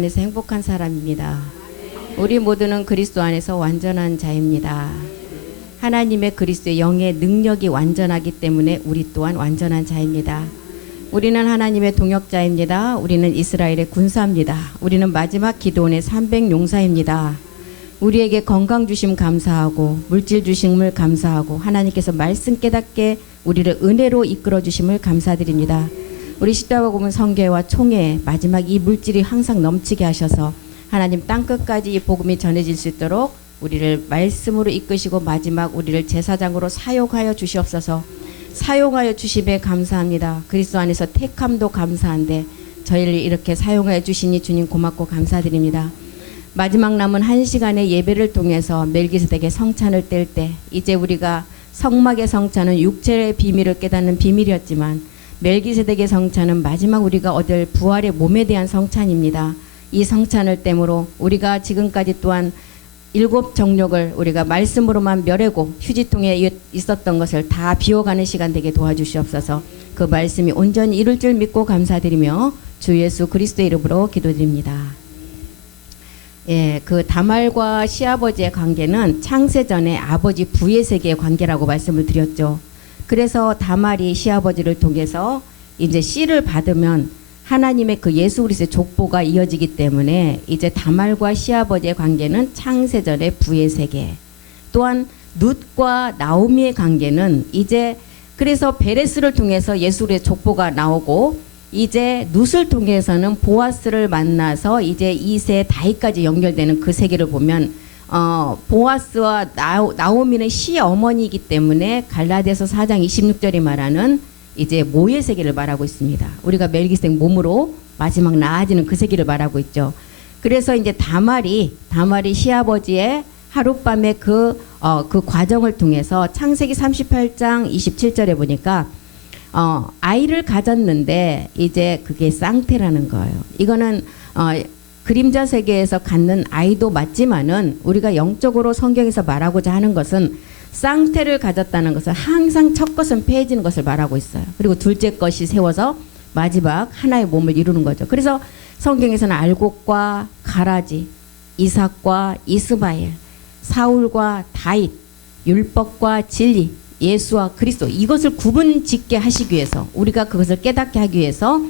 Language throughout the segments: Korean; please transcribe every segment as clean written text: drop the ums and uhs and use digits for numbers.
안에서 행복한 사람입니다. 우리 모두는 그리스도 안에서 완전한 자입니다. 하나님의 그리스도의 영의 능력이 완전하기 때문에 우리 또한 완전한 자입니다. 우리는 하나님의 동역자입니다. 우리는 이스라엘의 군사입니다. 우리는 마지막 기도원의 300용사입니다. 우리에게 건강 주심 감사하고 물질 주심을 감사하고 하나님께서 말씀 깨닫게 우리를 은혜로 이끌어 주심을 감사드립니다. 우리 십자가고문 성교회와 총회 마지막 이 물질이 항상 넘치게 하셔서 하나님 땅끝까지 이 복음이 전해질 수 있도록 우리를 말씀으로 이끄시고 마지막 우리를 제사장으로 사용하여 주시옵소서. 사용하여 주심에 감사합니다. 그리스도 안에서 택함도 감사한데 저희를 이렇게 사용하여 주시니 주님 고맙고 감사드립니다. 마지막 남은 1시간의 예배를 통해서 멜기세덱의 성찬을 뗄 때 이제 우리가 성막의 성찬은 육체의 비밀을 깨닫는 비밀이었지만 멜기세덱의 성찬은 마지막 우리가 얻을 부활의 몸에 대한 성찬입니다. 이 성찬을 땜으로 우리가 지금까지 또한 7 정욕을 우리가 말씀으로만 멸하고 휴지통에 있었던 것을 다 비워가는 시간 되게 도와주시옵소서. 그 말씀이 온전히 이룰 줄 믿고 감사드리며 주 예수 그리스도의 이름으로 기도드립니다. 예, 그 다말과 시아버지의 관계는 창세전의 아버지 부의 세계의 관계라고 말씀을 드렸죠. 그래서 다말이 시아버지를 통해서 이제 씨를 받으면 하나님의 그 예수 그리스도의 족보가 이어지기 때문에 이제 다말과 시아버지의 관계는 창세전의 부의 세계. 또한 룻과 나오미의 관계는 이제 그래서 베레스를 통해서 예수 그리스도의 족보가 나오고 이제 룻을 통해서는 보아스를 만나서 이제 2세 다윗까지 연결되는 그 세계를 보면 보아스와 나오미는 시어머니이기 때문에 갈라디아서 4장 26절이 말하는 이제 모의 세계를 말하고 있습니다. 우리가 멜기세덱 몸으로 마지막 나아지는 그 세계를 말하고 있죠. 그래서 이제 다말이 시아버지의 하룻밤의 그 과정을 통해서 창세기 38장 27절에 보니까 아이를 가졌는데 이제 그게 쌍태라는 거예요. 이거는 그림자 세계에서 갖는 아이도 맞지만은 우리가 영적으로 성경에서 말하고자 하는 것은 쌍태를 가졌다는 것은 항상 첫 것은 폐해지는 것을 말하고 있어요. 그리고 둘째 것이 세워서 마지막 하나의 몸을 이루는 거죠. 그래서 성경에서는 알곡과 가라지, 이삭과 이스마엘, 사울과 다윗, 율법과 진리, 예수와 그리스도 이것을 구분 짓게 하시기 위해서 우리가 그것을 깨닫게 하기 위해서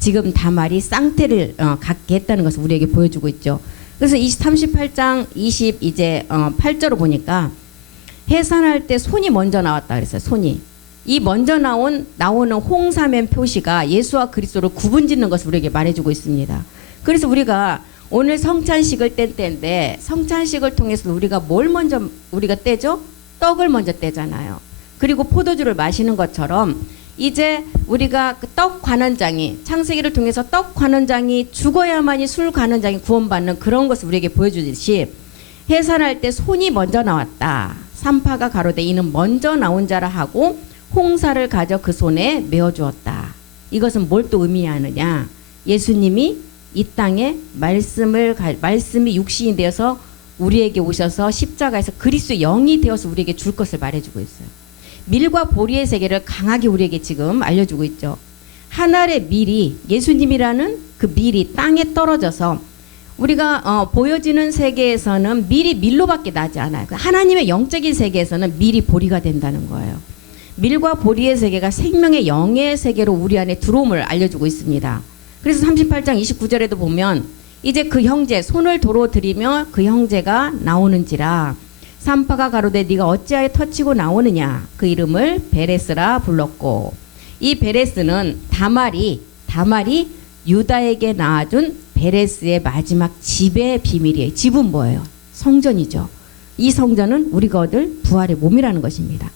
지금 다말이 쌍태를 갖게 했다는 것을 우리에게 보여주고 있죠. 그래서 38장 8절을 보니까 해산할 때 손이 먼저 나왔다 그랬어요. 손이. 이 먼저 나오는 홍사면 표시가 예수와 그리스도를 구분짓는 것을 우리에게 말해주고 있습니다. 그래서 우리가 오늘 성찬식을 뗄 때인데 성찬식을 통해서 우리가 뭘 먼저 우리가 떼죠? 떡을 먼저 떼잖아요. 그리고 포도주를 마시는 것처럼 이제 우리가 그 떡 관원장이 창세기를 통해서 떡 관원장이 죽어야만이 술 관원장이 구원받는 그런 것을 우리에게 보여주듯이 해산할 때 손이 먼저 나왔다. 산파가 가로되 이는 먼저 나온 자라 하고 홍사를 가져 그 손에 메어주었다. 이것은 뭘 또 의미하느냐? 예수님이 이 땅에 말씀이 육신이 되어서 우리에게 오셔서 십자가에서 그리스도의 영이 되어서 우리에게 줄 것을 말해주고 있어요. 밀과 보리의 세계를 강하게 우리에게 지금 알려주고 있죠. 하늘의 밀이 예수님이라는 그 밀이 땅에 떨어져서 우리가 보여지는 세계에서는 밀이 밀로밖에 나지 않아요. 하나님의 영적인 세계에서는 밀이 보리가 된다는 거예요. 밀과 보리의 세계가 생명의 영의 세계로 우리 안에 들어옴을 알려주고 있습니다. 그래서 38장 29절에도 보면 이제 그 형제 손을 도로 들이며 그 형제가 나오는지라 산파가 가로되 네가 어찌하여 터치고 나오느냐 그 이름을 베레스라 불렀고 이 베레스는 다말이 유다에게 낳아준 베레스의 마지막 집의 비밀이에요. 집은 뭐예요? 성전이죠. 이 성전은 우리가 얻을 부활의 몸이라는 것입니다.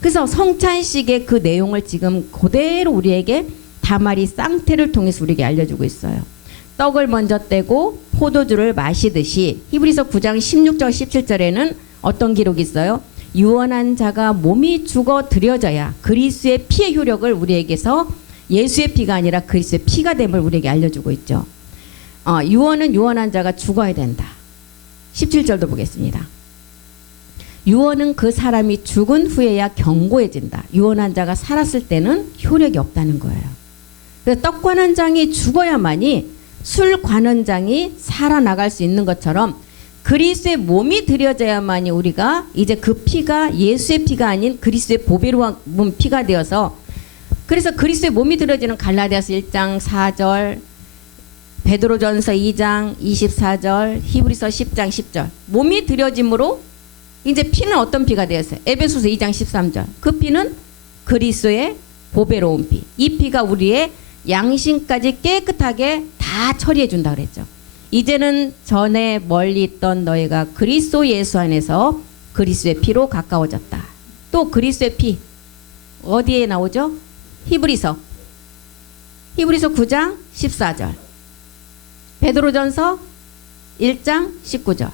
그래서 성찬식의 그 내용을 지금 그대로 우리에게 다말이 쌍태를 통해서 우리에게 알려주고 있어요. 떡을 먼저 떼고 포도주를 마시듯이 히브리서 9장 16절 17절에는 어떤 기록이 있어요? 유언한 자가 몸이 죽어 드려져야 그리스도의 피의 효력을 우리에게서 예수의 피가 아니라 그리스도의 피가 됨을 우리에게 알려주고 있죠. 유언은 유언한 자가 죽어야 된다. 17절도 보겠습니다. 유언은 그 사람이 죽은 후에야 견고해진다. 유언한 자가 살았을 때는 효력이 없다는 거예요. 그래서 떡관 한 장이 죽어야만이 술 관원장이 살아나갈 수 있는 것처럼 그리스도의 몸이 드려져야만이 우리가 이제 그 피가 예수의 피가 아닌 그리스도의 보배로운 피가 되어서, 그래서 그리스도의 몸이 드려지는 갈라디아서 1장 4절, 베드로전서 2장 24절, 히브리서 10장 10절, 몸이 드려짐으로 이제 피는 어떤 피가 되었어요? 에베소서 2장 13절, 그 피는 그리스도의 보배로운 피. 이 피가 우리의 양심까지 깨끗하게 다 처리해 준다 그랬죠. 이제는 전에 멀리 있던 너희가 그리스도 예수 안에서 그리스도의 피로 가까워졌다. 또 그리스도의 피 어디에 나오죠? 히브리서 9장 14절, 베드로전서 1장 19절.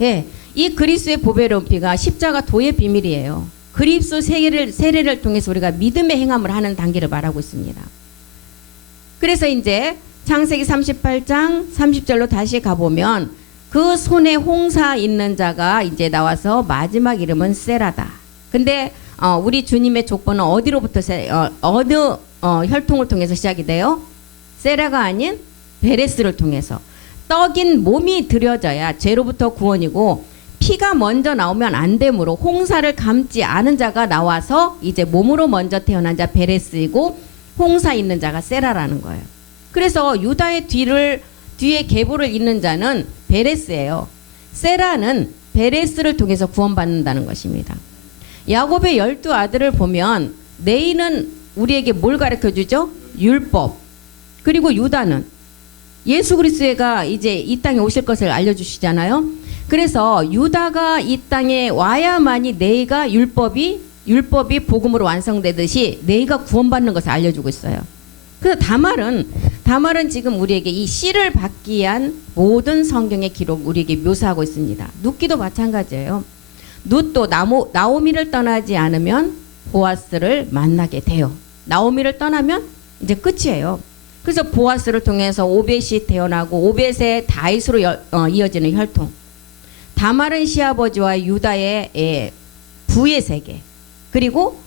예, 이 그리스도의 보배로운 피가 십자가 도의 비밀이에요. 그리스도 세례를 통해서 우리가 믿음의 행함을 하는 단계를 말하고 있습니다. 그래서 이제 창세기 38장 30절로 다시 가보면 그 손에 홍사 있는 자가 이제 나와서 마지막 이름은 세라다. 근데 우리 주님의 족보는 어디로부터 어느 혈통을 통해서 시작이 돼요? 세라가 아닌 베레스를 통해서. 떡인 몸이 드려져야 죄로부터 구원이고 피가 먼저 나오면 안 되므로 홍사를 감지 않은 자가 나와서 이제 몸으로 먼저 태어난 자 베레스이고 홍사 있는 자가 세라라는 거예요. 그래서 유다의 뒤에 계보를 잇는 자는 베레스예요. 세라는 베레스를 통해서 구원받는다는 것입니다. 야곱의 12아들을 보면 레이는 우리에게 뭘 가르쳐주죠? 율법. 그리고 유다는 예수 그리스도가 이제 이 땅에 오실 것을 알려주시잖아요. 그래서 유다가 이 땅에 와야만이 네이가 율법이 복음으로 완성되듯이 네이가 구원받는 것을 알려주고 있어요. 그래서 다말은 지금 우리에게 이 씨를 받기 위한 모든 성경의 기록 우리에게 묘사하고 있습니다. 룻기도 마찬가지예요. 룻도 나오미를 떠나지 않으면 보아스를 만나게 돼요. 나오미를 떠나면 이제 끝이에요. 그래서 보아스를 통해서 오벳이 태어나고 오벳의 다윗으로 이어지는 혈통. 다말은 시아버지와 유다의 부의 세계. 그리고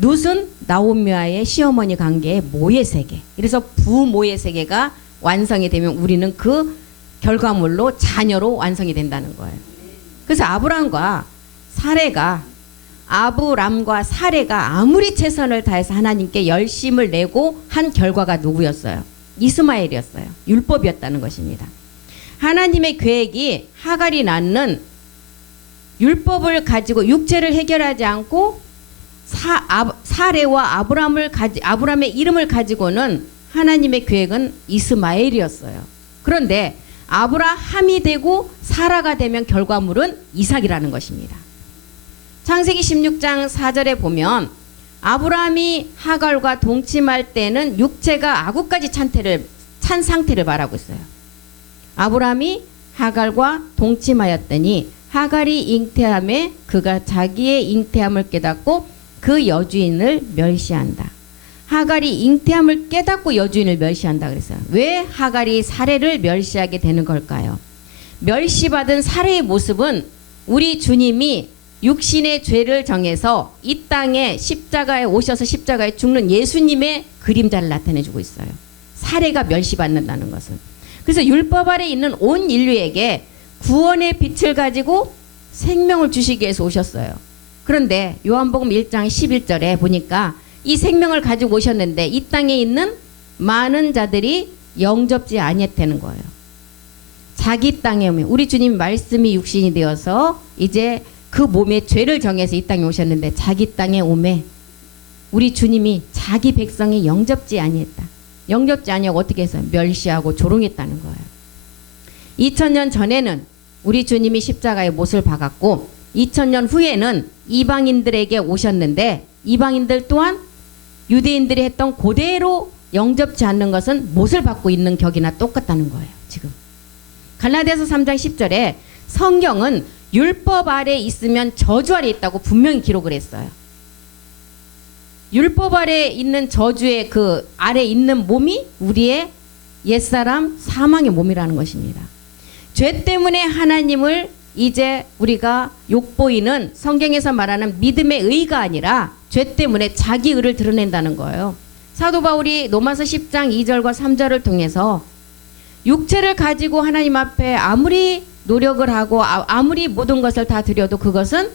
룻은 나오미와의 시어머니 관계의 모의 세계. 그래서 부모의 세계가 완성이 되면 우리는 그 결과물로 자녀로 완성이 된다는 거예요. 그래서 아브람과 사레가 아무리 최선을 다해서 하나님께 열심을 내고 한 결과가 누구였어요? 이스마엘이었어요. 율법이었다는 것입니다. 하나님의 계획이 하갈이 낳는 율법을 가지고 육체를 해결하지 않고 사레와 아브람의 이름을 가지고는 하나님의 계획은 이스마엘이었어요. 그런데 아브라함이 되고 사라가 되면 결과물은 이삭이라는 것입니다. 창세기 16장 4절에 보면 아브라함이 하갈과 동침할 때는 육체가 아구까지 찬 상태를 말하고 있어요. 아브라함이 하갈과 동침하였더니 하갈이 잉태함에 그가 자기의 잉태함을 깨닫고 그 여주인을 멸시한다. 하갈이 잉태함을 깨닫고 여주인을 멸시한다 그랬어요. 왜 하갈이 사레를 멸시하게 되는 걸까요? 멸시받은 사레의 모습은 우리 주님이 육신의 죄를 정해서 이 땅에 십자가에 오셔서 십자가에 죽는 예수님의 그림자를 나타내주고 있어요. 사레가 멸시받는다는 것은. 그래서 율법 아래 있는 온 인류에게 구원의 빛을 가지고 생명을 주시기 위해서 오셨어요. 그런데 요한복음 1장 11절에 보니까 이 생명을 가지고 오셨는데 이 땅에 있는 많은 자들이 영접지 아니했다는 거예요. 자기 땅에 오면 우리 주님 말씀이 육신이 되어서 이제 그 몸의 죄를 정해서 이 땅에 오셨는데 자기 땅에 오매 우리 주님이 자기 백성이 영접지 아니했다. 영접지 아니하고 어떻게 해서 멸시하고 조롱했다는 거예요. 2000년 전에는 우리 주님이 십자가에 못을 박았고 2000년 후에는 이방인들에게 오셨는데 이방인들 또한 유대인들이 했던 그대로 영접지 않는 것은 못을 받고 있는 격이나 똑같다는 거예요. 지금 갈라디아서 3장 10절에 성경은 율법 아래 있으면 저주 아래 있다고 분명히 기록을 했어요. 율법 아래 있는 저주의 그 아래 있는 몸이 우리의 옛사람 사망의 몸이라는 것입니다. 죄 때문에 하나님을 이제 우리가 욕보이는 성경에서 말하는 믿음의 의가 아니라 죄 때문에 자기 의를 드러낸다는 거예요. 사도 바울이 로마서 10장 2절과 3절을 통해서 육체를 가지고 하나님 앞에 아무리 노력을 하고 아무리 모든 것을 다 드려도 그것은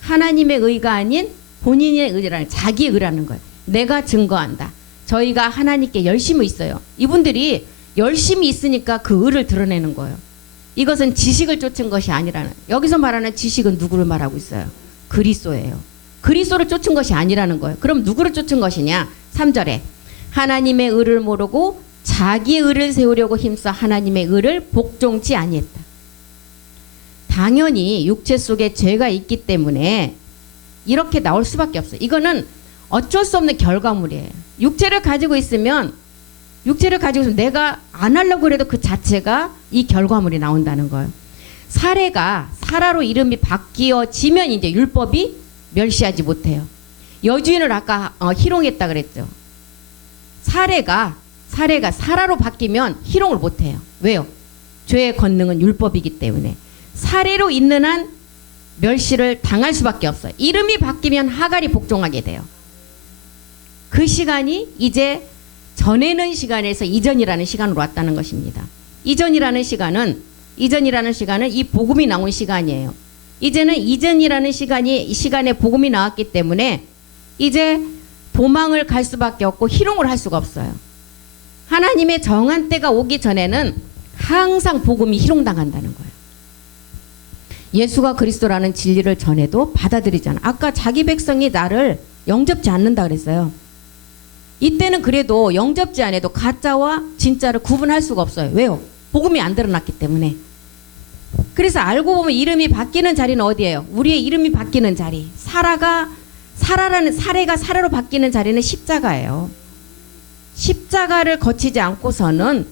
하나님의 의가 아닌 본인의 의라는, 자기의 의라는 거예요. 내가 증거한다. 저희가 하나님께 열심히 있어요. 이분들이 열심히 있으니까 그 의를 드러내는 거예요. 이것은 지식을 쫓은 것이 아니라는, 여기서 말하는 지식은 누구를 말하고 있어요? 그리스도예요. 그리스도를 쫓은 것이 아니라는 거예요. 그럼 누구를 쫓은 것이냐? 3절에 하나님의 의를 모르고 자기의 의를 세우려고 힘써 하나님의 의를 복종치 아니했다. 당연히 육체 속에 죄가 있기 때문에 이렇게 나올 수밖에 없어요. 이거는 어쩔 수 없는 결과물이에요. 육체를 가지고 있으면 내가 안 하려고 해도 그 자체가 이 결과물이 나온다는 거예요. 사례가 사라로 이름이 바뀌어지면 이제 율법이 멸시하지 못해요. 여주인을 아까 희롱했다 그랬죠. 사례가 사라로 바뀌면 희롱을 못해요. 왜요? 죄의 권능은 율법이기 때문에. 사례로 있는 한 멸시를 당할 수밖에 없어요. 이름이 바뀌면 하갈이 복종하게 돼요. 그 시간이 이제 전에는 시간에서 이전이라는 시간으로 왔다는 것입니다. 이전이라는 시간은 이 복음이 나온 시간이에요. 이제는 이전이라는 시간에 복음이 나왔기 때문에 이제 도망을 갈 수밖에 없고 희롱을 할 수가 없어요. 하나님의 정한 때가 오기 전에는 항상 복음이 희롱당한다는 거예요. 예수가 그리스도라는 진리를 전해도 받아들이잖아. 아까 자기 백성이 나를 영접지 않는다 그랬어요. 이때는 그래도 영접지 않아도 가짜와 진짜를 구분할 수가 없어요. 왜요? 복음이 안 드러났기 때문에. 그래서 알고 보면 이름이 바뀌는 자리는 어디예요? 우리의 이름이 바뀌는 자리. 사례가 사라로 바뀌는 자리는 십자가예요. 십자가를 거치지 않고서는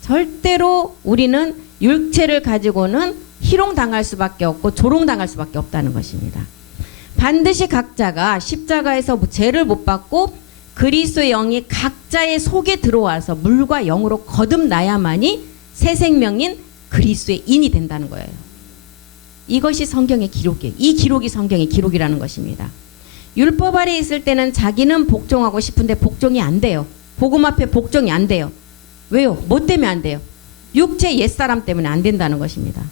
절대로 우리는 육체를 가지고는 희롱당할 수밖에 없고 조롱당할 수밖에 없다는 것입니다. 반드시 각자가 십자가에서 죄를 못 받고 그리스도의 영이 각자의 속에 들어와서 물과 영으로 거듭나야만이 새 생명인 그리스도의 인이 된다는 거예요. 이것이 성경의 기록이에요. 이 기록이 성경의 기록이라는 것입니다. 율법 아래 있을 때는 자기는 복종하고 싶은데 복종이 안 돼요. 복음 앞에 복종이 안 돼요. 왜요? 뭐 때문에 안 돼요? 육체 옛사람 때문에 안 된다는 것입니다.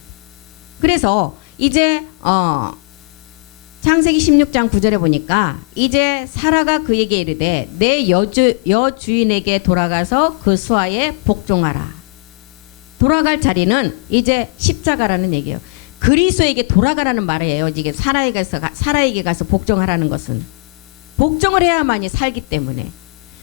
그래서 이제 창세기 16장 9절에 보니까 이제 사라가 그에게 이르되 내 여주인에게 돌아가서 그 수하에 복종하라. 돌아갈 자리는 이제 십자가라는 얘기예요. 그리스도에게 돌아가라는 말이에요. 이게 사라에게 가서 복종하라는 것은 복종을 해야만이 살기 때문에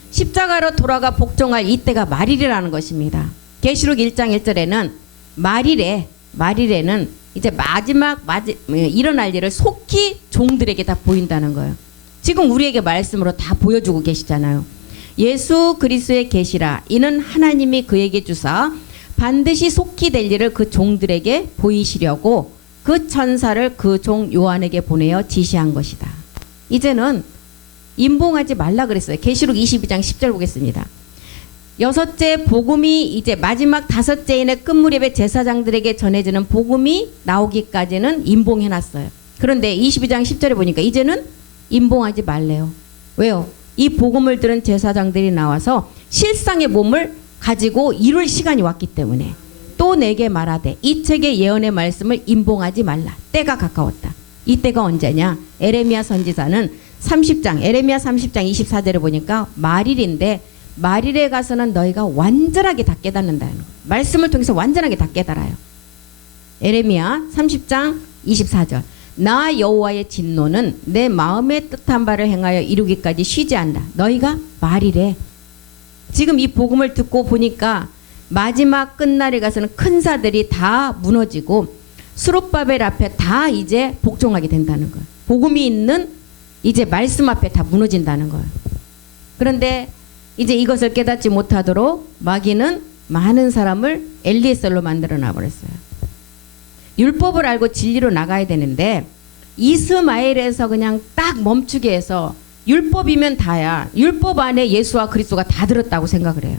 십자가로 돌아가 복종할 이때가 말일이라는 것입니다. 계시록 1장 1절에는 말일에는 이제 마지막 일어날 일을 속히 종들에게 다 보인다는 거예요. 지금 우리에게 말씀으로 다 보여주고 계시잖아요. 예수 그리스도의 계시라 이는 하나님이 그에게 주사 반드시 속히 될 일을 그 종들에게 보이시려고 그 천사를 그 종 요한에게 보내어 지시한 것이다. 이제는 임봉하지 말라 그랬어요. 계시록 22장 10절 보겠습니다. 여섯째 복음이 이제 마지막 다섯째인의 끝무렵에 제사장들에게 전해지는 복음이 나오기까지는 임봉해놨어요. 그런데 22장 10절에 보니까 이제는 임봉하지 말래요. 왜요? 이 복음을 들은 제사장들이 나와서 실상의 몸을 가지고 이룰 시간이 왔기 때문에 또 내게 말하되 이 책의 예언의 말씀을 임봉하지 말라. 때가 가까웠다. 이 때가 언제냐? 에레미야 선지자는 에레미야 30장 24절에 보니까 말일인데 말일에 가서는 너희가 완전하게 다 깨닫는다는 거예요. 말씀을 통해서 완전하게 다 깨달아요. 에레미야 30장 24절 나 여호와의 진노는 내 마음의 뜻한 바를 행하여 이루기까지 쉬지 않는다. 너희가 말일에 지금 이 복음을 듣고 보니까 마지막 끝날에 가서는 큰 사들이 다 무너지고 스룹바벨 앞에 다 이제 복종하게 된다는 거예요. 복음이 있는 이제 말씀 앞에 다 무너진다는 거예요. 그런데 이제 이것을 깨닫지 못하도록 마귀는 많은 사람을 엘리에셀로 만들어 놔버렸어요. 율법을 알고 진리로 나가야 되는데 이스마엘에서 그냥 딱 멈추게 해서 율법이면 다야. 율법 안에 예수와 그리스도가 다 들었다고 생각을 해요.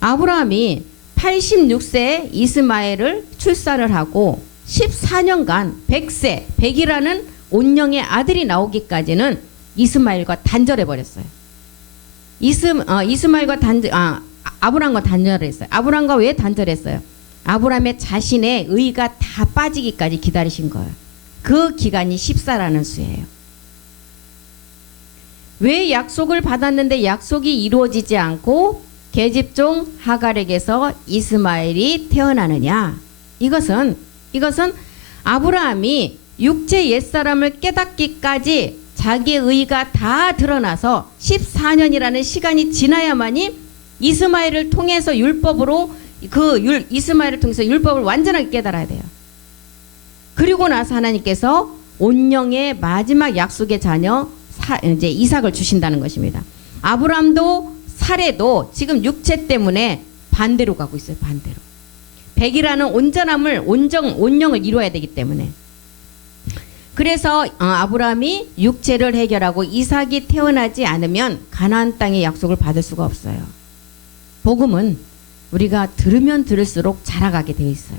아브라함이 86세에 이스마엘을 출산을 하고 14년간 100이라는 온영의 아들이 나오기까지는 이스마엘과 단절해 버렸어요. 아브라함과 단절했어요. 아브라함과 왜 단절했어요? 아브라함의 자신의 의가 다 빠지기까지 기다리신 거예요. 그 기간이 14라는 수예요. 왜 약속을 받았는데 약속이 이루어지지 않고 계집종 하갈에게서 이스마엘이 태어나느냐? 이것은 아브라함이 육체 옛사람을 깨닫기까지 자기의 의가 다 드러나서 14년이라는 시간이 지나야만이 이스마엘을 통해서 이스마엘을 통해서 율법을 완전하게 깨달아야 돼요. 그리고 나서 하나님께서 온영의 마지막 약속의 자녀 이제 이삭을 주신다는 것입니다. 아브라함도 사레도 지금 육체 때문에 반대로 가고 있어요. 반대로. 100이라는 온영을 이루어야 되기 때문에. 그래서 아브라함이 육체를 해결하고 이삭이 태어나지 않으면 가나안 땅의 약속을 받을 수가 없어요. 복음은 우리가 들으면 들을수록 자라가게 되어 있어요.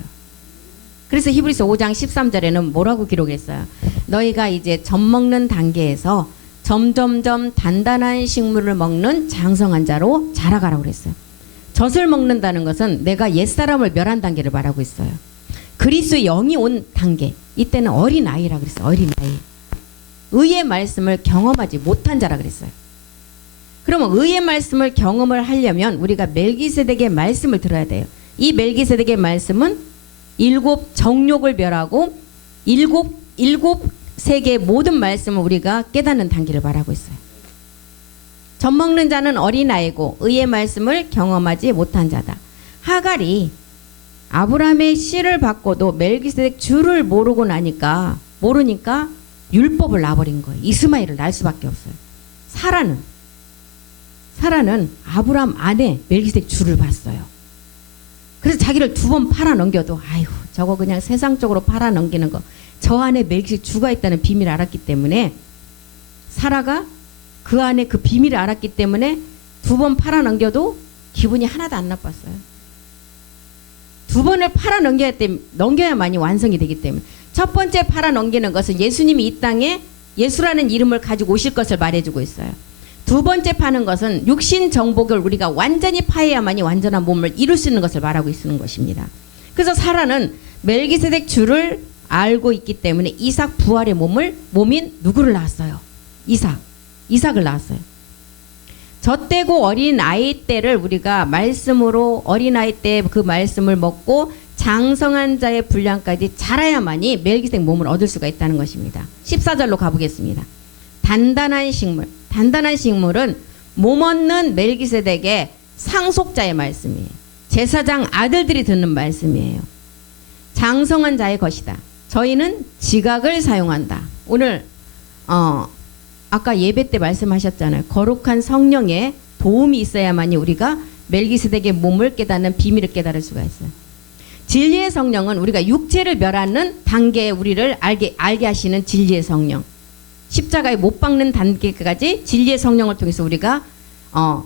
그래서 히브리서 5장 13절에는 뭐라고 기록했어요? 너희가 이제 젖 먹는 단계에서 점점점 단단한 식물을 먹는 장성한 자로 자라가라고 그랬어요. 젖을 먹는다는 것은 내가 옛사람을 멸한 단계를 말하고 있어요. 그리스도의 영이 온 단계, 이때는 어린아이라 그랬어요. 어린아이. 의의 말씀을 경험하지 못한 자라 그랬어요. 그러면 의의 말씀을 경험을 하려면 우리가 멜기세덱의 말씀을 들어야 돼요. 이 멜기세덱의 말씀은 7 정욕을 멸하고 7 세계의 모든 말씀을 우리가 깨닫는 단계를 말하고 있어요. 젖 먹는 자는 어린아이고 의의 말씀을 경험하지 못한 자다. 하갈이 아브라함의 씨를 받고도 멜기세덱 주를 모르니까 율법을 놔버린 거예요. 이스마엘을 낳을 수밖에 없어요. 사라는 아브라함 안에 멜기세덱 주를 봤어요. 그래서 자기를 2번 팔아 넘겨도 아이고 저거 그냥 세상적으로 팔아 넘기는 거, 저 안에 멜기세덱 주가 있다는 비밀을 알았기 때문에, 사라가 그 안에 그 비밀을 알았기 때문에 2번 팔아 넘겨도 기분이 하나도 안 나빴어요. 2번을 팔아 넘겨야만이 완성이 되기 때문에. 첫 번째 팔아 넘기는 것은 예수님이 이 땅에 예수라는 이름을 가지고 오실 것을 말해주고 있어요. 2번째 파는 것은 육신 정복을 우리가 완전히 파해야만이 완전한 몸을 이룰 수 있는 것을 말하고 있는 것입니다. 그래서 사라는 멜기세덱 주를 알고 있기 때문에 이삭 부활의 몸인 누구를 낳았어요? 이삭을 낳았어요. 젖되고 어린 아이 때를 우리가 말씀으로 어린아이 때 그 말씀을 먹고 장성한 자의 분량까지 자라야만이 멜기세덱 몸을 얻을 수가 있다는 것입니다. 14절로 가보겠습니다. 단단한 식물은 몸 얻는 멜기세덱의 상속자의 말씀이에요. 제사장 아들들이 듣는 말씀이에요. 장성한 자의 것이다. 저희는 지각을 사용한다. 오늘 아까 예배 때 말씀하셨잖아요. 거룩한 성령의 도움이 있어야만이 우리가 멜기세덱의 몸을 깨닫는 비밀을 깨달을 수가 있어요. 진리의 성령은 우리가 육체를 멸하는 단계에 우리를 알게 하시는 진리의 성령. 십자가에 못 박는 단계까지 진리의 성령을 통해서 우리가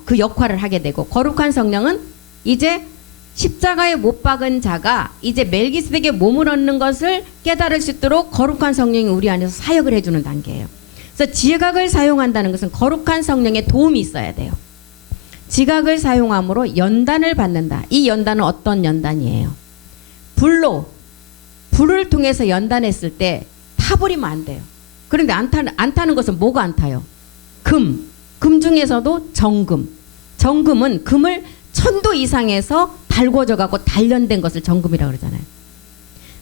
그 역할을 하게 되고, 거룩한 성령은 이제 십자가에 못 박은 자가 이제 멜기세덱의 몸을 얻는 것을 깨달을 수 있도록 거룩한 성령이 우리 안에서 사역을 해주는 단계예요. 그래서 지각을 사용한다는 것은 거룩한 성령의 도움이 있어야 돼요. 지각을 사용함으로 연단을 받는다. 이 연단은 어떤 연단이에요? 불을 통해서 연단했을 때 타버리면 안 돼요. 그런데 안 타는 것은 뭐가 안 타요? 금 중에서도 정금은 금을 1000도 이상에서 달궈져 갖고 단련된 것을 정금이라고 그러잖아요.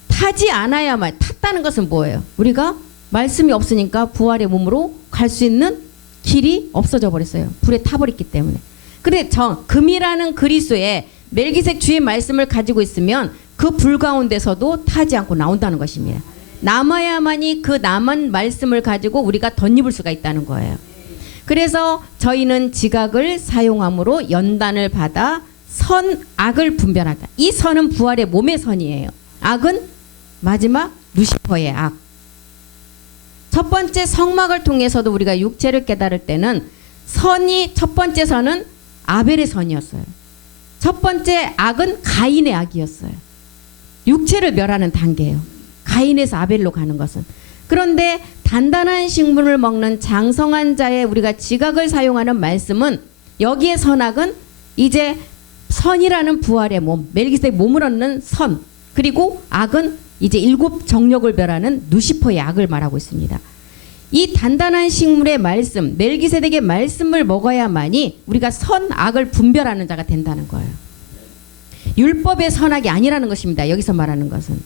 타지 않아야만. 탔다는 것은 뭐예요? 우리가 말씀이 없으니까 부활의 몸으로 갈 수 있는 길이 없어져 버렸어요. 불에 타버렸기 때문에. 근데 금이라는 그리스도의 멜기세덱 주의 말씀을 가지고 있으면 그 불 가운데서도 타지 않고 나온다는 것입니다. 남아야만이 그 남은 말씀을 가지고 우리가 덧입을 수가 있다는 거예요. 그래서 저희는 지각을 사용함으로 연단을 받아 선악을 분별하다. 이 선은 부활의 몸의 선이에요. 악은 마지막 루시퍼의 악. 첫 번째 성막을 통해서도 우리가 육체를 깨달을 때는 첫 번째 선은 아벨의 선이었어요. 첫 번째 악은 가인의 악이었어요. 육체를 멸하는 단계예요. 가인에서 아벨로 가는 것은. 그런데 단단한 식물을 먹는 장성한 자의 우리가 지각을 사용하는 말씀은, 여기에 선악은 이제 선이라는 부활의 몸, 멜기세덱 몸을 얻는 선, 그리고 악은 이제 7 정력을 멸하는 누시퍼의 악을 말하고 있습니다. 이 단단한 식물의 말씀, 멜기세덱의 말씀을 먹어야만이 우리가 선, 악을 분별하는 자가 된다는 거예요. 율법의 선악이 아니라는 것입니다. 여기서 말하는 것은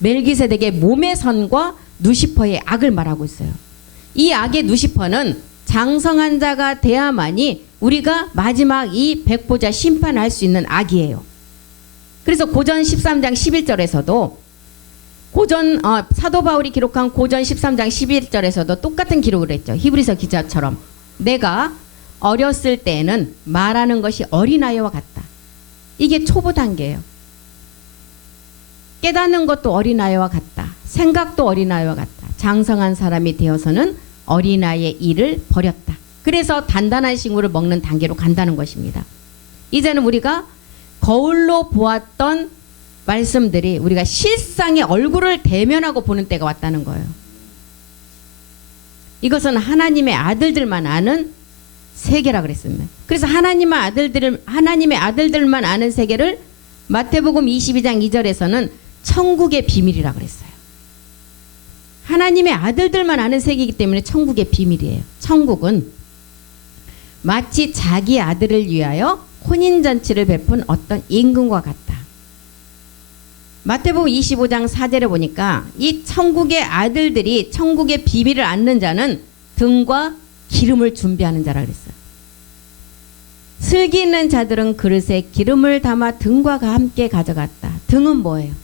멜기세덱의 몸의 선과 누시퍼의 악을 말하고 있어요. 이 악의 누시퍼는 장성한 자가 돼야만이 우리가 마지막 이 백보자 심판할 수 있는 악이에요. 그래서 고전 13장 11절에서도 사도 바울이 기록한 고전 13장 11절에서도 똑같은 기록을 했죠. 히브리서 기자처럼 내가 어렸을 때에는 말하는 것이 어린아이와 같다. 이게 초보 단계예요. 깨닫는 것도 어린아이와 같다. 생각도 어린아이와 같다. 장성한 사람이 되어서는 어린아이의 일을 버렸다. 그래서 단단한 식물을 먹는 단계로 간다는 것입니다. 이제는 우리가 거울로 보았던 말씀들이 우리가 실상의 얼굴을 대면하고 보는 때가 왔다는 거예요. 이것은 하나님의 아들들만 아는 세계라 그랬습니다. 그래서 하나님의 아들들만 아는 세계를 마태복음 22장 2절에서는 천국의 비밀이라 그랬어요. 하나님의 아들들만 아는 세계이기 때문에 천국의 비밀이에요. 천국은 마치 자기 아들을 위하여 혼인잔치를 베푼 어떤 임금과 같다. 마태복음 25장 4절에 보니까 이 천국의 아들들이 천국의 비밀을 안는 자는 등과 기름을 준비하는 자라 그랬어요. 슬기 있는 자들은 그릇에 기름을 담아 등과 함께 가져갔다. 등은 뭐예요?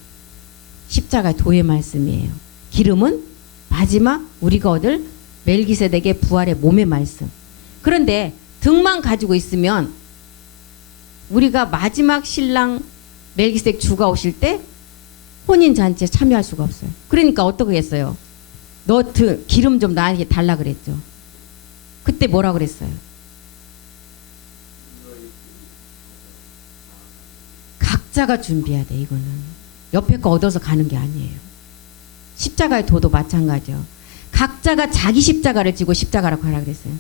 십자가의 도의 말씀이에요. 기름은 마지막 우리가 얻을 멜기세덱의 부활의 몸의 말씀. 그런데 등만 가지고 있으면 우리가 마지막 신랑 멜기세덱 주가 오실 때 혼인잔치에 참여할 수가 없어요. 그러니까 어떻게 했어요? 너 기름 좀 나에게 달라 그랬죠. 그때 뭐라 그랬어요? 각자가 준비해야 돼. 이거는 옆에 거 얻어서 가는 게 아니에요. 십자가의 도도 마찬가지요. 각자가 자기 십자가를 지고 십자가라고 하라 그랬어요.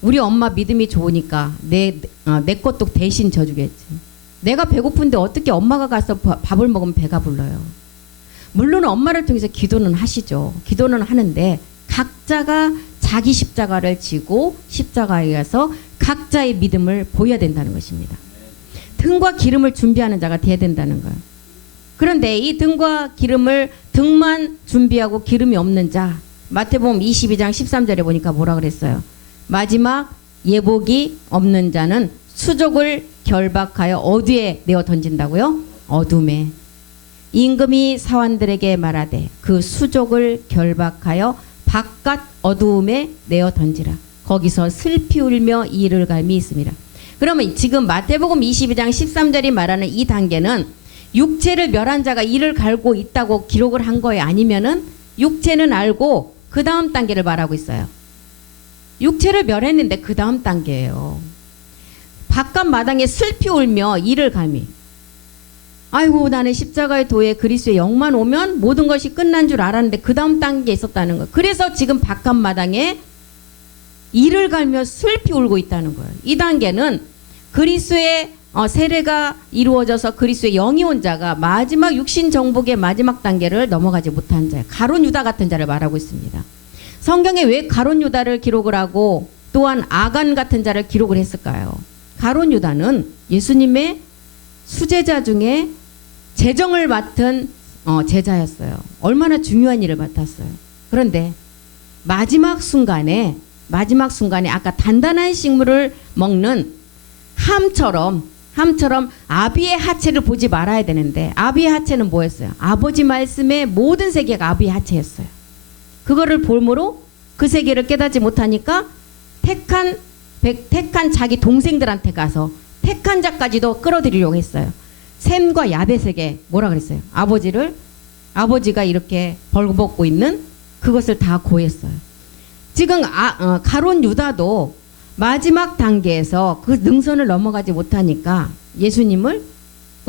우리 엄마 믿음이 좋으니까 내 것도 대신 져주겠지. 내가 배고픈데 어떻게 엄마가 가서 밥을 먹으면 배가 불러요. 물론 엄마를 통해서 기도는 하시죠. 기도는 하는데 각자가 자기 십자가를 지고 십자가에 가서 각자의 믿음을 보여야 된다는 것입니다. 등과 기름을 준비하는 자가 돼야 된다는 거예요. 그런데 이 등과 기름을 등만 준비하고 기름이 없는 자, 마태복음 22장 13절에 보니까 뭐라 그랬어요? 마지막 예복이 없는 자는 수족을 결박하여 어디에 내어 던진다고요? 어둠에. 임금이 사환들에게 말하되 그 수족을 결박하여 바깥 어두움에 내어 던지라. 거기서 슬피 울며 이를 갈미 있습니다. 그러면 지금 마태복음 22장 13절이 말하는 이 단계는 육체를 멸한 자가 이를 갈고 있다고 기록을 한 거예요? 아니면은 육체는 알고 그 다음 단계를 말하고 있어요? 육체를 멸했는데 그 다음 단계예요. 바깥 마당에 슬피 울며 이를 갈미. 아이고 나는 십자가의 도에 그리스도의 영만 오면 모든 것이 끝난 줄 알았는데 그 다음 단계에 있었다는 거예요. 그래서 지금 바깥 마당에 이를 갈며 슬피 울고 있다는 거예요. 이 단계는 그리스도의 세례가 이루어져서 그리스도의 영이 온 자가 마지막 육신 정복의 마지막 단계를 넘어가지 못한 자예요. 가룟 유다 같은 자를 말하고 있습니다. 성경에 왜 가룟 유다를 기록을 하고 또한 아간 같은 자를 기록을 했을까요? 가룟 유다는 예수님의 수제자 중에 재정을 맡은 제자였어요. 얼마나 중요한 일을 맡았어요. 그런데 마지막 순간에 아까 단단한 식물을 먹는 함처럼 아비의 하체를 보지 말아야 되는데 아비의 하체는 뭐였어요? 아버지 말씀의 모든 세계가 아비의 하체였어요. 그거를 볼므로 그 세계를 깨닫지 못하니까 택한 자기 동생들한테 가서 택한 자까지도 끌어들이려고 했어요. 셈과 야벳에게 뭐라 그랬어요? 아버지가 이렇게 벌거벗고 있는 그것을 다 고했어요. 지금 가룟 유다도 마지막 단계에서 그 능선을 넘어가지 못하니까 예수님을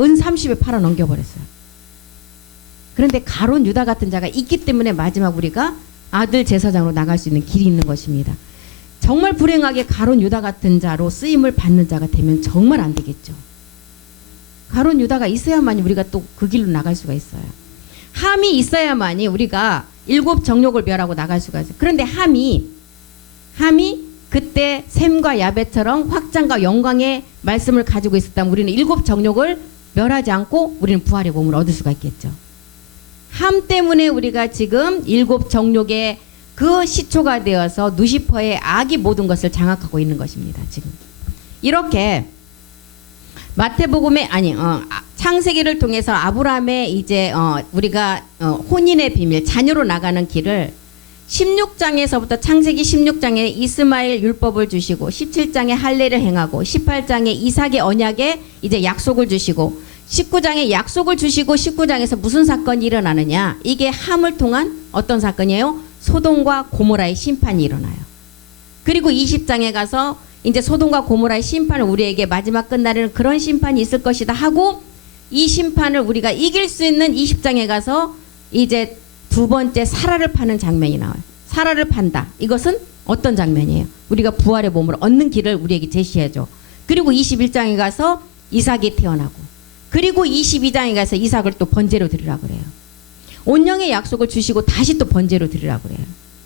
은 30에 팔아 넘겨버렸어요. 그런데 가룟 유다 같은 자가 있기 때문에 마지막 우리가 아들 제사장으로 나갈 수 있는 길이 있는 것입니다. 정말 불행하게 가룟 유다 같은 자로 쓰임을 받는 자가 되면 정말 안 되겠죠. 가룟 유다가 있어야만이 우리가 또 그 길로 나갈 수가 있어요. 함이 있어야만이 우리가 7 정욕을 멸하고 나갈 수가 있어요. 그런데 함이 그때 셈과 야벳처럼 확장과 영광의 말씀을 가지고 있었다면 우리는 7 정욕을 멸하지 않고 우리는 부활의 몸을 얻을 수가 있겠죠. 함 때문에 우리가 지금 7 정욕의 그 시초가 되어서 누시퍼의 악이 모든 것을 장악하고 있는 것입니다. 지금 이렇게 마태복음의 창세기를 통해서 아브라함의 이제 우리가 혼인의 비밀, 자녀로 나가는 길을 16장에서부터 창세기 16장에 이스마엘 율법을 주시고 17장에 할례를 행하고 18장에 이삭의 언약에 이제 약속을 주시고 19장에 약속을 주시고 19장에서 무슨 사건이 일어나느냐? 이게 함을 통한 어떤 사건이에요? 소돔과 고모라의 심판이 일어나요. 그리고 20장에 가서 이제 소돔과 고모라의 심판을 우리에게 마지막 끝날에는 그런 심판이 있을 것이다 하고 이 심판을 우리가 이길 수 있는 20장에 가서 이제 두 번째 사라를 파는 장면이 나와요. 사라를 판다. 이것은 어떤 장면이에요? 우리가 부활의 몸을 얻는 길을 우리에게 제시해줘. 그리고 21장에 가서 이삭이 태어나고 그리고 22장에 가서 이삭을 또 번제로 드리라고 그래요. 온영의 약속을 주시고 다시 또 번제로 드리라고 그래요.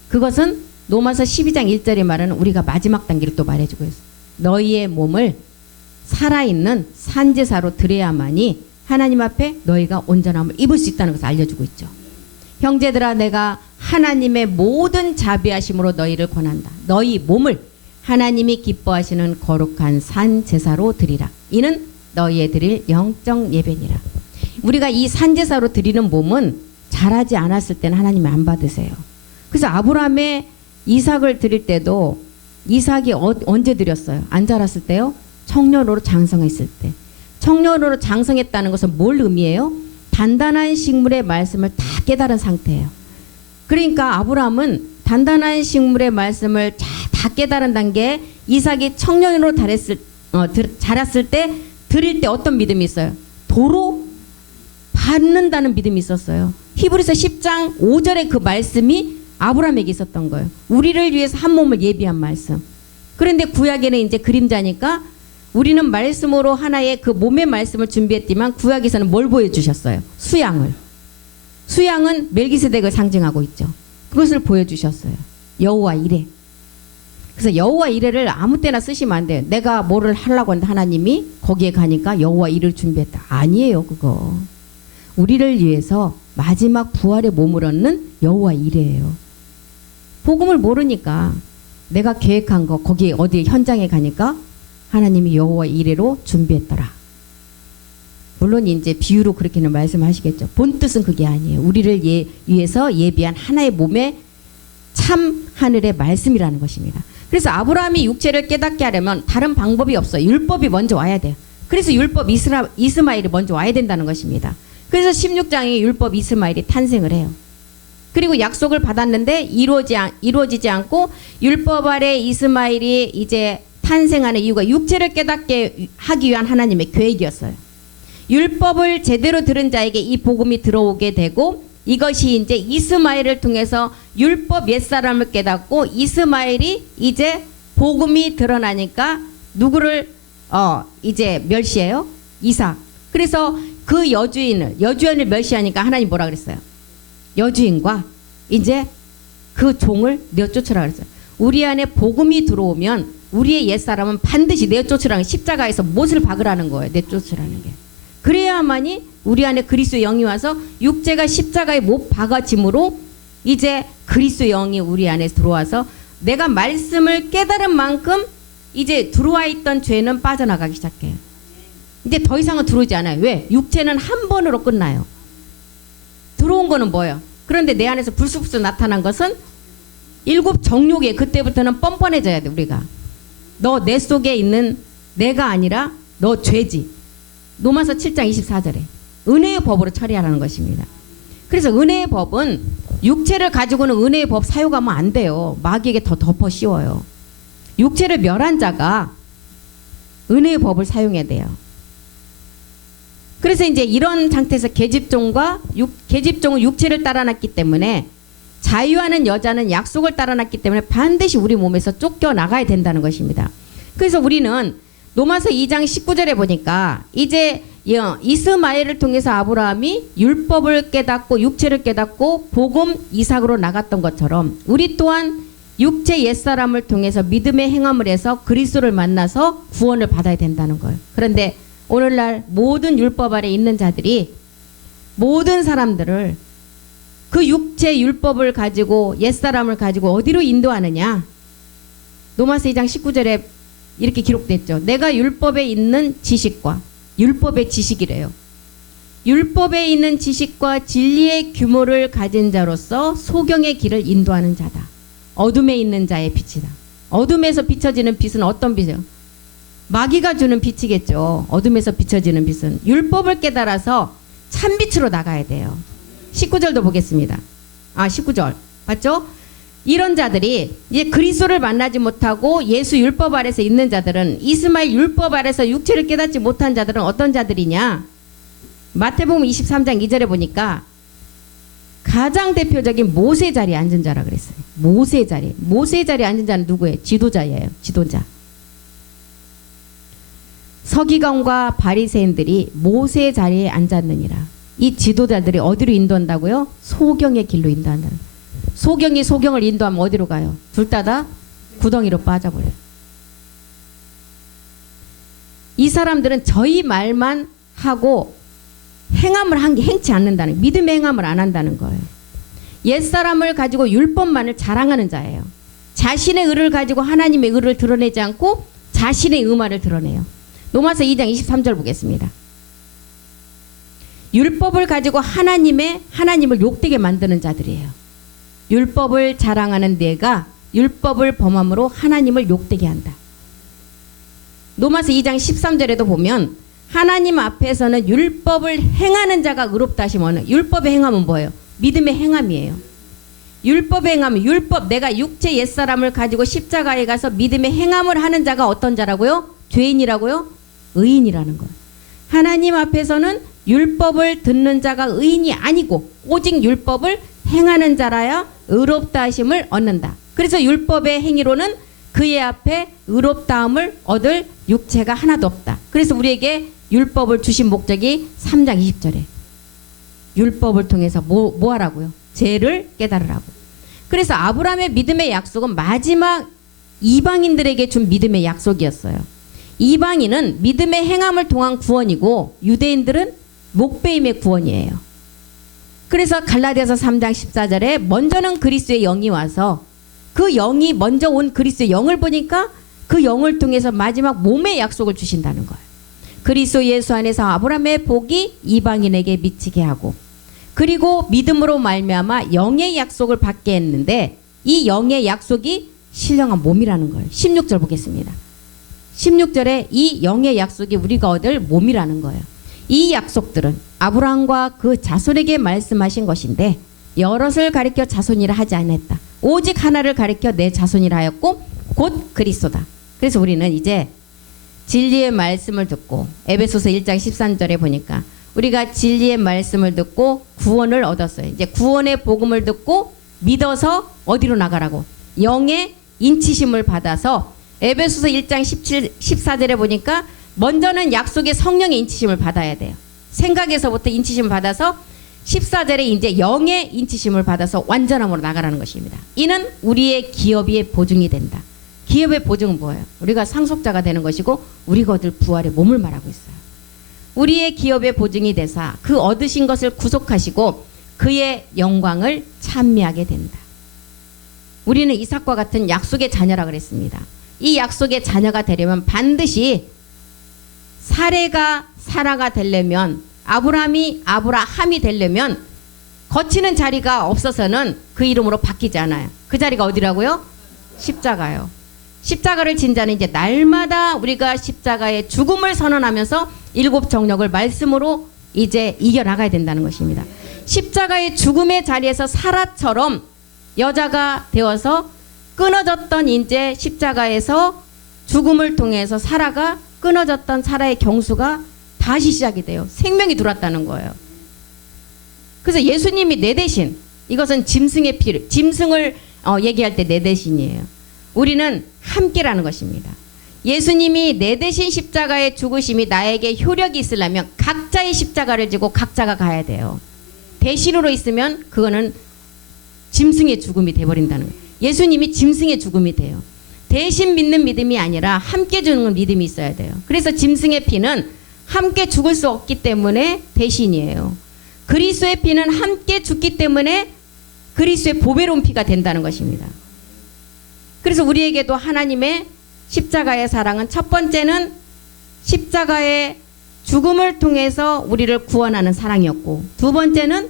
그것은 로마서 12장 1절에 말하는 우리가 마지막 단계를 또 말해주고 있어요. 너희의 몸을 살아있는 산제사로 드려야만이 하나님 앞에 너희가 온전함을 입을 수 있다는 것을 알려주고 있죠. 형제들아 내가 하나님의 모든 자비하심으로 너희를 권한다. 너희 몸을 하나님이 기뻐하시는 거룩한 산제사로 드리라. 이는 너희의 드릴 영적 예배니라. 우리가 이 산제사로 드리는 몸은 자라지 않았을 때는 하나님이 안 받으세요. 그래서 아브라함의 이삭을 드릴 때도 이삭이 언제 드렸어요? 안 자랐을 때요? 청년으로 장성했을 때. 청년으로 장성했다는 것은 뭘 의미해요? 단단한 식물의 말씀을 다 깨달은 상태예요. 그러니까 아브라함은 단단한 식물의 말씀을 다 깨달은 단계에 이삭이 청년으로 자랐을 때 드릴 때 어떤 믿음이 있어요? 도로 받는다는 믿음이 있었어요. 히브리서 10장 5절의 그 말씀이 아브라함에게 있었던 거예요. 우리를 위해서 한 몸을 예비한 말씀. 그런데 구약에는 이제 그림자니까 우리는 말씀으로 하나의 그 몸의 말씀을 준비했지만 구약에서는 뭘 보여주셨어요? 수양을. 수양은 멜기세덱을 상징하고 있죠. 그것을 보여주셨어요. 여호와 이레. 그래서 여호와 이레를 아무 때나 쓰시면 안 돼요. 내가 뭐를 하려고 하는데 하나님이 거기에 가니까 여호와 이레를 준비했다. 아니에요 그거. 우리를 위해서 마지막 부활의 몸을 얻는 여호와 이레예요. 복음을 모르니까 내가 계획한 거 거기 어디 현장에 가니까 하나님이 여호와 이레로 준비했더라. 물론 이제 비유로 그렇게는 말씀하시겠죠. 본 뜻은 그게 아니에요. 우리를 위해서 예비한 하나의 몸의 참 하늘의 말씀이라는 것입니다. 그래서 아브라함이 육체를 깨닫게 하려면 다른 방법이 없어요. 율법이 먼저 와야 돼요. 그래서 율법 이스마엘이 먼저 와야 된다는 것입니다. 그래서 16장에 율법 이스마엘이 탄생을 해요. 그리고 약속을 받았는데 이루어지지 않고 율법 아래 이스마엘이 이제 탄생하는 이유가 육체를 깨닫게 하기 위한 하나님의 계획이었어요. 율법을 제대로 들은 자에게 이 복음이 들어오게 되고 이것이 이제 이스마엘을 통해서 율법 옛사람을 깨닫고 이스마엘이 이제 복음이 드러나니까 누구를 이제 멸시해요? 이삭. 그래서 그 여주인을 멸시하니까 하나님 뭐라 그랬어요? 여주인과 이제 그 종을 내쫓으라 그랬어요. 우리 안에 복음이 들어오면 우리의 옛사람은 반드시 내쫓으라는 십자가에서 못을 박으라는 거예요. 내쫓으라는 게. 그래야만이 우리 안에 그리스도의 영이 와서 육체가 십자가에 못 박아짐으로 이제 그리스도의 영이 우리 안에 들어와서 내가 말씀을 깨달은 만큼 이제 들어와 있던 죄는 빠져나가기 시작해요. 이제 더 이상은 들어오지 않아요. 왜? 육체는 한 번으로 끝나요. 들어온 거는 뭐예요? 그런데 내 안에서 불쑥불쑥 나타난 것은 7 정욕에 그때부터는 뻔뻔해져야 돼. 우리가 너 내 속에 있는 내가 아니라 너 죄지. 로마서 7장 24절에 은혜의 법으로 처리하라는 것입니다. 그래서 은혜의 법은 육체를 가지고는 은혜의 법 사용하면 안 돼요. 마귀에게 더 덮어 씌워요. 육체를 멸한 자가 은혜의 법을 사용해야 돼요. 그래서 이제 이런 상태에서 계집종은 육체를 따라놨기 때문에 자유하는 여자는 약속을 따라놨기 때문에 반드시 우리 몸에서 쫓겨나가야 된다는 것입니다. 그래서 우리는 로마서 2장 19절에 보니까 이제 이스마엘을 통해서 아브라함이 율법을 깨닫고 육체를 깨닫고 복음 이삭으로 나갔던 것처럼 우리 또한 육체 옛사람을 통해서 믿음의 행함을 해서 그리스도를 만나서 구원을 받아야 된다는 거예요. 그런데 오늘날 모든 율법 아래 있는 자들이 모든 사람들을 그 육체 율법을 가지고 옛사람을 가지고 어디로 인도하느냐? 로마서 2장 19절에 이렇게 기록됐죠. 내가 율법에 있는 지식과 율법의 지식이래요. 율법에 있는 지식과 진리의 규모를 가진 자로서 소경의 길을 인도하는 자다. 어둠에 있는 자의 빛이다. 어둠에서 비춰지는 빛은 어떤 빛이요? 마귀가 주는 빛이겠죠. 어둠에서 비춰지는 빛은 율법을 깨달아서 참빛으로 나가야 돼요. 19절도 보겠습니다. 19절 봤죠? 이런 자들이 이제 그리스도를 만나지 못하고 예수 율법 아래서 있는 자들은 이스마엘 율법 아래서 육체를 깨닫지 못한 자들은 어떤 자들이냐? 마태복음 23장 2절에 보니까 가장 대표적인 모세 자리에 앉은 자라 그랬어요. 모세 자리에 앉은 자는 누구예요? 지도자예요. 지도자. 서기관과 바리새인들이 모세 자리에 앉았느니라. 이 지도자들이 어디로 인도한다고요? 소경의 길로 인도한다. 소경이 소경을 인도하면 어디로 가요? 둘 다 구덩이로 빠져버려요. 이 사람들은 저희 말만 하고 행함을 행치 않는다는, 믿음의 행함을 안 한다는 거예요. 옛사람을 가지고 율법만을 자랑하는 자예요. 자신의 의를 가지고 하나님의 의를 드러내지 않고 자신의 의만을 드러내요. 로마서 2장 23절 보겠습니다. 율법을 가지고 하나님을 욕되게 만드는 자들이에요. 율법을 자랑하는 내가 율법을 범함으로 하나님을 욕되게 한다. 로마서 2장 13절에도 보면 하나님 앞에서는 율법을 행하는 자가 의롭다 하시면 율법의 행함은 뭐예요? 믿음의 행함이에요. 율법의 행함은 내가 육체 옛사람을 가지고 십자가에 가서 믿음의 행함을 하는 자가 어떤 자라고요? 죄인이라고요? 의인이라는 거예요. 하나님 앞에서는 율법을 듣는 자가 의인이 아니고 오직 율법을 행하는 자라야 의롭다 하심을 얻는다. 그래서 율법의 행위로는 그의 앞에 의롭다함을 얻을 육체가 하나도 없다. 그래서 우리에게 율법을 주신 목적이 3장 20절에 율법을 통해서 뭐 하라고요? 죄를 깨달으라고. 그래서 아브라함의 믿음의 약속은 마지막 이방인들에게 준 믿음의 약속이었어요. 이방인은 믿음의 행함을 통한 구원이고 유대인들은 목배임의 구원이에요. 그래서 갈라디아서 3장 14절에 먼저는 그리스도의 영이 와서 그 영이 먼저 온 그리스도의 영을 보니까 그 영을 통해서 마지막 몸의 약속을 주신다는 거예요. 그리스도 예수 안에서 아브라함의 복이 이방인에게 미치게 하고 그리고 믿음으로 말미암아 영의 약속을 받게 했는데 이 영의 약속이 신령한 몸이라는 거예요. 16절 보겠습니다. 16절에 이 영의 약속이 우리가 얻을 몸이라는 거예요. 이 약속들은 아브라함과 그 자손에게 말씀하신 것인데 여럿을 가리켜 자손이라 하지 않았다. 오직 하나를 가리켜 내 자손이라 하였고 곧 그리스도다. 그래서 우리는 이제 진리의 말씀을 듣고 에베소서 1장 13절에 보니까 우리가 진리의 말씀을 듣고 구원을 얻었어요. 이제 구원의 복음을 듣고 믿어서 어디로 나가라고? 영의 인치심을 받아서 에베소서 1장 14절에 보니까 먼저는 약속의 성령의 인치심을 받아야 돼요. 생각에서부터 인치심을 받아서 14절에 이제 영의 인치심을 받아서 완전함으로 나가라는 것입니다. 이는 우리의 기업의 보증이 된다. 기업의 보증은 뭐예요? 우리가 상속자가 되는 것이고 우리가 얻을 부활의 몸을 말하고 있어요. 우리의 기업의 보증이 되사 그 얻으신 것을 구속하시고 그의 영광을 찬미하게 된다. 우리는 이삭과 같은 약속의 자녀라 그랬습니다. 이 약속의 자녀가 되려면 반드시 사라가 되려면 아브라함이 되려면 거치는 자리가 없어서는 그 이름으로 바뀌지 않아요. 그 자리가 어디라고요? 십자가요. 십자가를 진 자는 이제 날마다 우리가 십자가의 죽음을 선언하면서 일곱 정력을 말씀으로 이제 이겨나가야 된다는 것입니다. 십자가의 죽음의 자리에서 사라처럼 여자가 되어서 끊어졌던 이제 십자가에서 죽음을 통해서 사라가 끊어졌던 사라의 경수가 다시 시작이 돼요. 생명이 들어왔다는 거예요. 그래서 예수님이 내 대신, 이것은 짐승의 짐승을 얘기할 때 내 대신이에요. 우리는 함께라는 것입니다. 예수님이 내 대신 십자가의 죽으심이 나에게 효력이 있으려면 각자의 십자가를 지고 각자가 가야 돼요. 대신으로 있으면 그거는 짐승의 죽음이 돼버린다는 거예요. 예수님이 짐승의 죽음이 돼요. 대신 믿는 믿음이 아니라 함께 주는 믿음이 있어야 돼요. 그래서 짐승의 피는 함께 죽을 수 없기 때문에 대신이에요. 그리스도의 피는 함께 죽기 때문에 그리스도의 보배로운 피가 된다는 것입니다. 그래서 우리에게도 하나님의 십자가의 사랑은 첫 번째는 십자가의 죽음을 통해서 우리를 구원하는 사랑이었고, 두 번째는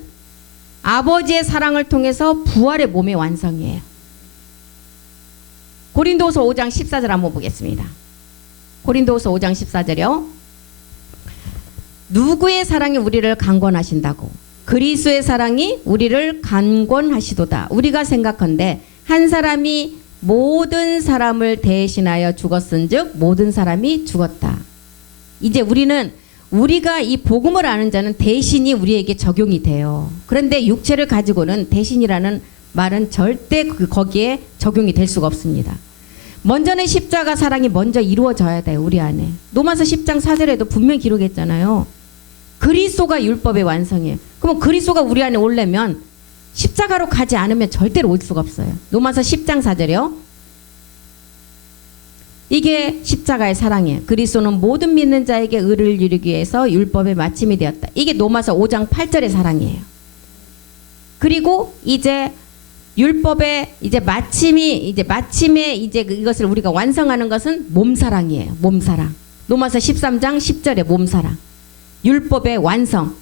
아버지의 사랑을 통해서 부활의 몸의 완성이에요. 고린도후서 5장 14절 한번 보겠습니다. 고린도후서 5장 14절이요. 누구의 사랑이 우리를 강권하신다고? 그리스도의 사랑이 우리를 강권하시도다. 우리가 생각한데 한 사람이 모든 사람을 대신하여 죽었은즉 모든 사람이 죽었다. 이제 우리가 이 복음을 아는 자는 대신이 우리에게 적용이 돼요. 그런데 육체를 가지고는 대신이라는 말은 절대 거기에 적용이 될 수가 없습니다. 먼저는 십자가 사랑이 먼저 이루어져야 돼요. 우리 안에. 로마서 10장 4절에도 분명히 기록했잖아요. 그리스도가 율법의 완성이에요. 그럼 그리스도가 우리 안에 오려면 십자가로 가지 않으면 절대로 올 수가 없어요. 로마서 10장 4절이요. 이게 십자가의 사랑이에요. 그리스도는 모든 믿는 자에게 의를 이루기 위해서 율법의 마침이 되었다. 이게 로마서 5장 8절의 사랑이에요. 그리고 이제 율법의 마침에 이것을 우리가 완성하는 것은 몸사랑이에요. 몸사랑. 로마서 13장 10절의 몸사랑. 율법의 완성.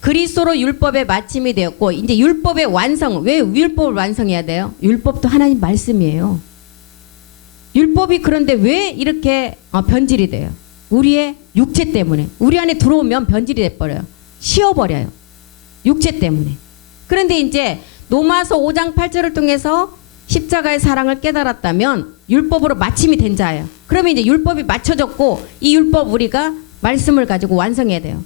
그리스도로 율법의 마침이 되었고, 이제 율법의 완성. 왜 율법을 완성해야 돼요? 율법도 하나님 말씀이에요. 율법이 그런데 왜 이렇게 변질이 돼요? 우리의 육체 때문에. 우리 안에 들어오면 변질이 돼버려요. 쉬어버려요. 육체 때문에. 그런데 이제 로마서 5장 8절을 통해서 십자가의 사랑을 깨달았다면 율법으로 마침이 된 자예요. 그러면 이제 율법이 맞춰졌고, 이 율법 우리가 말씀을 가지고 완성해야 돼요.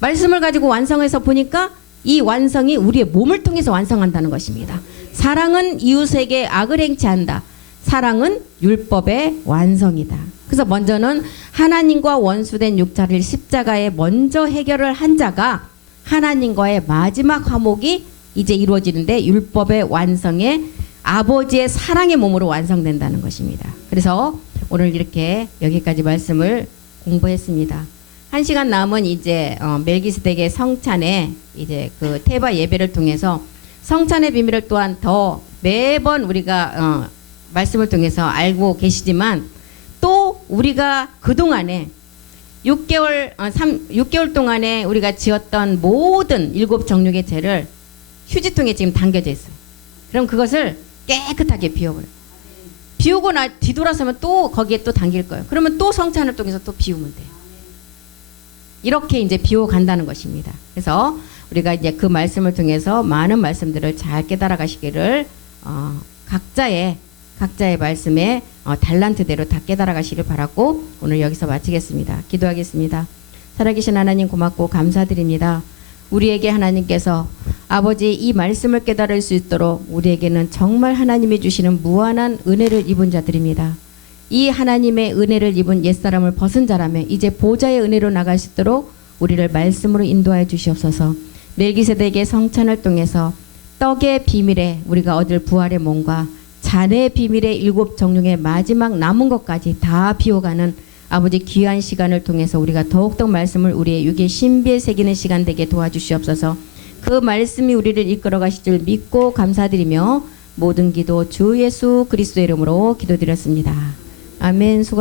말씀을 가지고 완성해서 보니까 이 완성이 우리의 몸을 통해서 완성한다는 것입니다. 사랑은 이웃에게 악을 행치 않는다. 사랑은 율법의 완성이다. 그래서 먼저는 하나님과 원수된 육체를 십자가에 먼저 해결을 한 자가 하나님과의 마지막 화목이 이제 이루어지는데 율법의 완성에 아버지의 사랑의 몸으로 완성된다는 것입니다. 그래서 오늘 이렇게 여기까지 말씀을 공부했습니다. 1시간 남은 이제 멜기스덱의 성찬의 이제 그 테바 예배를 통해서 성찬의 비밀을 또한 더 매번 우리가 말씀을 통해서 알고 계시지만, 또 우리가 그동안에 6개월 동안에 우리가 지었던 모든 7 정욕의 죄를 휴지통에 지금 담겨져 있어요. 그럼 그것을 깨끗하게 비워버려요. 비우고 뒤돌아서면 또 거기에 또 담길 거예요. 그러면 또 성찬을 통해서 또 비우면 돼요. 이렇게 이제 비워 간다는 것입니다. 그래서 우리가 이제 그 말씀을 통해서 많은 말씀들을 잘 깨달아 가시기를 각자의 말씀에 달란트대로 다 깨달아 가시길 바라고 오늘 여기서 마치겠습니다. 기도하겠습니다. 살아계신 하나님 고맙고 감사드립니다. 우리에게 하나님께서 아버지 이 말씀을 깨달을 수 있도록 우리에게는 정말 하나님이 주시는 무한한 은혜를 입은 자들입니다. 이 하나님의 은혜를 입은 옛사람을 벗은 자라면 이제 보좌의 은혜로 나갈 수 있도록 우리를 말씀으로 인도하여 주시옵소서. 멜기세덱의 성찬을 통해서 떡의 비밀에 우리가 얻을 부활의 몸과 잔의 비밀의 7 정령의 마지막 남은 것까지 다 비워가는 아버지 귀한 시간을 통해서 우리가 더욱더 말씀을 우리의 육의 신비에 새기는 시간 되게 도와주시옵소서. 그 말씀이 우리를 이끌어 가실 줄 믿고 감사드리며 모든 기도 주 예수 그리스도의 이름으로 기도드렸습니다. 아멘. 수고